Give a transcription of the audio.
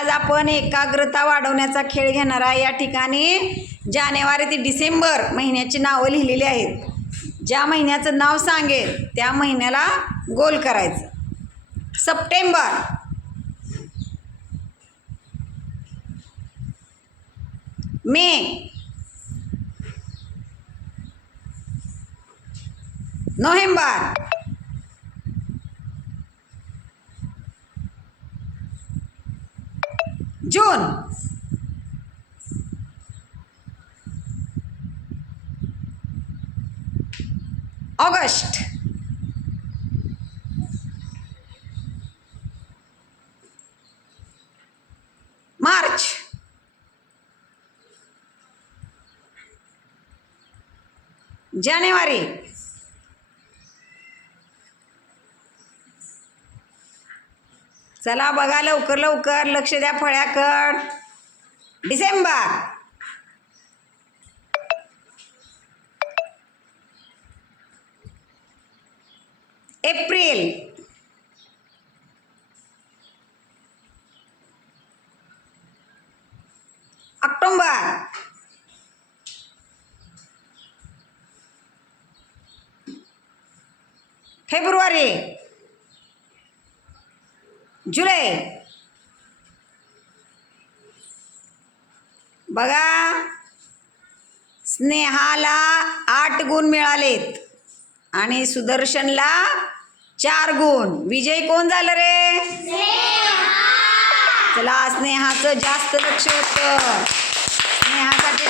आज आपण एकाग्रता वाढवण्याचा खेळ घेणार आहे। या ठिकाणी जानेवारी ते डिसेंबर महिन्याची नावं लिहिलेली आहेत। ज्या महिन्याचं नाव सांगेल त्या महिन्याला गोल करायचं। सप्टेंबर, मे, नोव्हेंबर, जून, ऑगस्ट, मार्च, जानेवारी, चला बघा लवकर लवकर लक्ष द्या फळ्याकड। डिसेंबर, एप्रिल, ऑक्टोबर, फेब्रुवारी, जुलै। बघा स्नेहाला 8 गुण मिळालेत आणि सुदर्शनला 4 गुण। विजय कोण झालं रे? चला स्नेहाचं जास्त लक्ष होतं। स्नेहासाठी